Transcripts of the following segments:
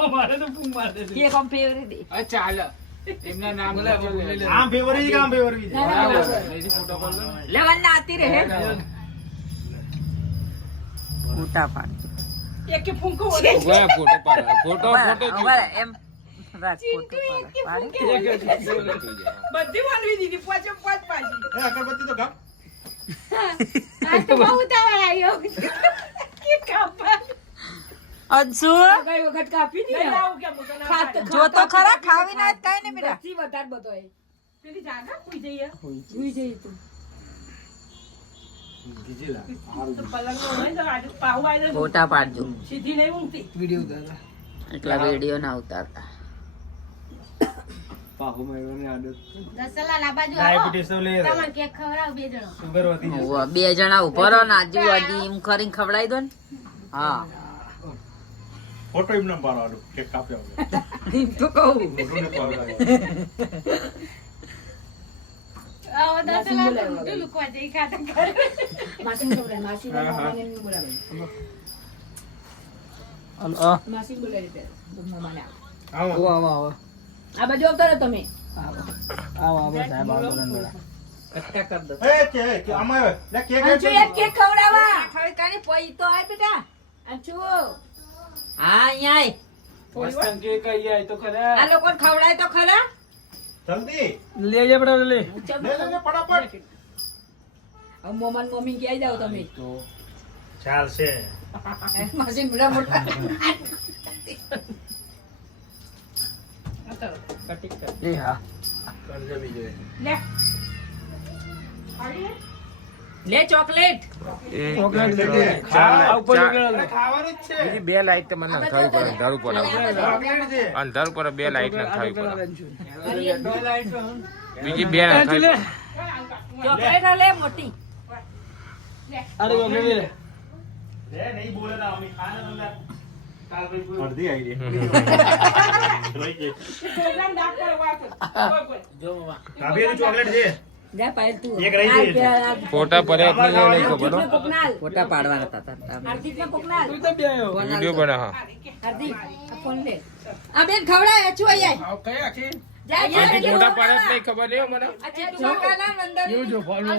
અમારે તો ફૂંક માર દે કે કોમ ફેવરેટ દે અ ચાલ એમના નામ આમ ફેવરેટ કામ ફેવરેટ ફોટો કોલ લેવન નાતી રહે ફોટા પાડજો એક ફૂંકો ફોટો પાડ ફોટો એમ રાજ ફોટો પાડ બધી માનવી દીધી પાંચ પાછી અગરબત્તી તો ગામ આ તો બહુ ઉતાવળ આવ્યો કે કાપા અંશુ કઈ વખત કાપી દી જો તો ખરા ખાવી ના કઈ ને બેટા બધી વધારે બધો એ પેલી જાગા કોઈ જઈએ કોઈ જઈએ તું તો પલંગ હોય તો આજે પાહુ આવી ફોટા પાડજો સીધી નહીં ઊંઘતી વિડિયો ઉતાર એટલા વિડિયો ના ઉતારતા પાહો મેળવાની આદત દસલા લાબાજુ ડાયાબિટીસ તો લે તમાર કેક ખવડાવ બે જણો સુગર વધી જશે ઓવા બે જણા ઉભા રહો ને આજુબાજુ એમ કરીને ખવડાવી દો ને હા ફોટો એમ ન પાડવાનો કેક કાપ્યો એમ તો કહું ફોટો ને પાડવાનો આવો દસલા તો લુકવા જઈ ખાતા કર માસી બોલાય માસી ને બોલાવે માસી બોલાય તે મમ્માને આવો આવો આ બાજુ આવતા રહો તમે આવો સાહેબ આવો બરાબર કટકા કર દો એ કે અમાય લે કેક અંચુ એક કેક ખવડાવા થોડી કાની પોઈ તો આય બેટા અંચુ હા અહીંયા મસ્ત કે કઈ આય તો ખરા આ લોકો ખવડાય તો ખરા જલ્દી લે જે બડા લે લે ફટાફટ મમ્મા મમ્મી ક્યાં જાવ તમે તો ચાલશે માસી બડા મોટા કટિંગ કર એ હા કરજબી જોઈએ લે લે ચોકલેટ ચોકલેટ લે ખાવાનું જ છે બીજી બે લાઈટ તમને નખાવી પડે અંધાર ઉપર ચોકલેટ છે અંધાર ઉપર બે લાઈટ નખાવી પડે બીજી બે લે નખાવી ચોકલેટ લે મોટી અરે ચોકલેટ લે લે નહીં બોલે ના અમે ખાને અંદર કાલ ભાઈ અડધી આવી રહી લઈ જે પ્રોગ્રામ ડાક્ટર વાત જો મામા કાબી ચોકલેટ છે જા પાયલ તું એક રહી ગઈ છે. ફોટા પડે એટલે નહીં ખબર હો. કોકનાલ ફોટા પાડવાના હતા હાર્દિક ને કોકનાલ તું તો બે આયો વિડીયો બના હા હાર્દિક આ ફોન લે આ બેન ખવડાય છું અહીંયા આવ કઈ આખી જા આથી ફોટા પાડે એટલે નહીં ખબર નહીં હો મને આ ચેક છોકરાના અંદર જો જો ફોલો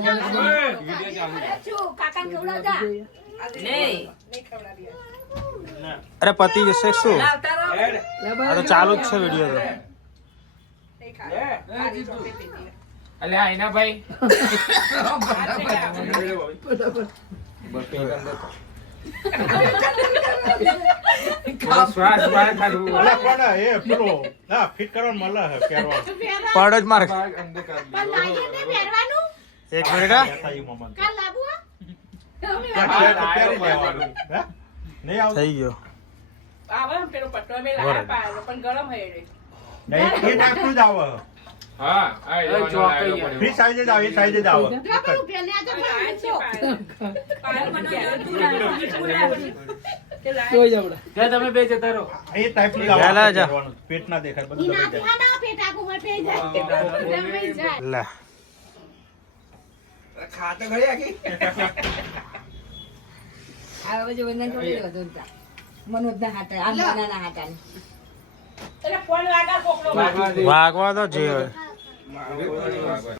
છું કાકાને ખવડાવતા લે અરે પતિ જશે શું લાવતા રહો આ તો ચાલુ જ છે વિડિયો તો અલે આ એના ભાઈ શ્વાસ બહાર કાઢવું અલા પણ એ પેલો ના ફિટ કરવાનું મળે હે પહેરવાનું પણ પડ જ મારે લાગે ને પહેરવાનું એક મિનિટ કાલ લાબુ પહેરી લેવાનું હે નહીં આવ થઈ ગયો આવે પેલો પટ્ટો મે લાયા પાયો પણ ગરમ હે રે નહીં એ ટાઈપનું જ આવે હા આ એનો લાયેલો પડ્યો. ફ્રી સાઈઝ જ આવે એ સાઈઝ જ આવે જો પેલું પહેલે આ તો પાયો મને તું લાવી જોઈ જા બડા કે તમે બે જતા રહો એ ટાઈપનું જ આવે પહેરવાનું. પેટ ના દેખાય બધું ઈના દબાઈ ના ના પેટ આખું પર પે જાય જમી જાય લે ખાતો ગઈ આખી આ બાજુ વંદન કરી દો તું મનોજ ના હાટા આ નાના હાટા એટલે ફોન લાગા કોકડો વાગવા તો જે મારે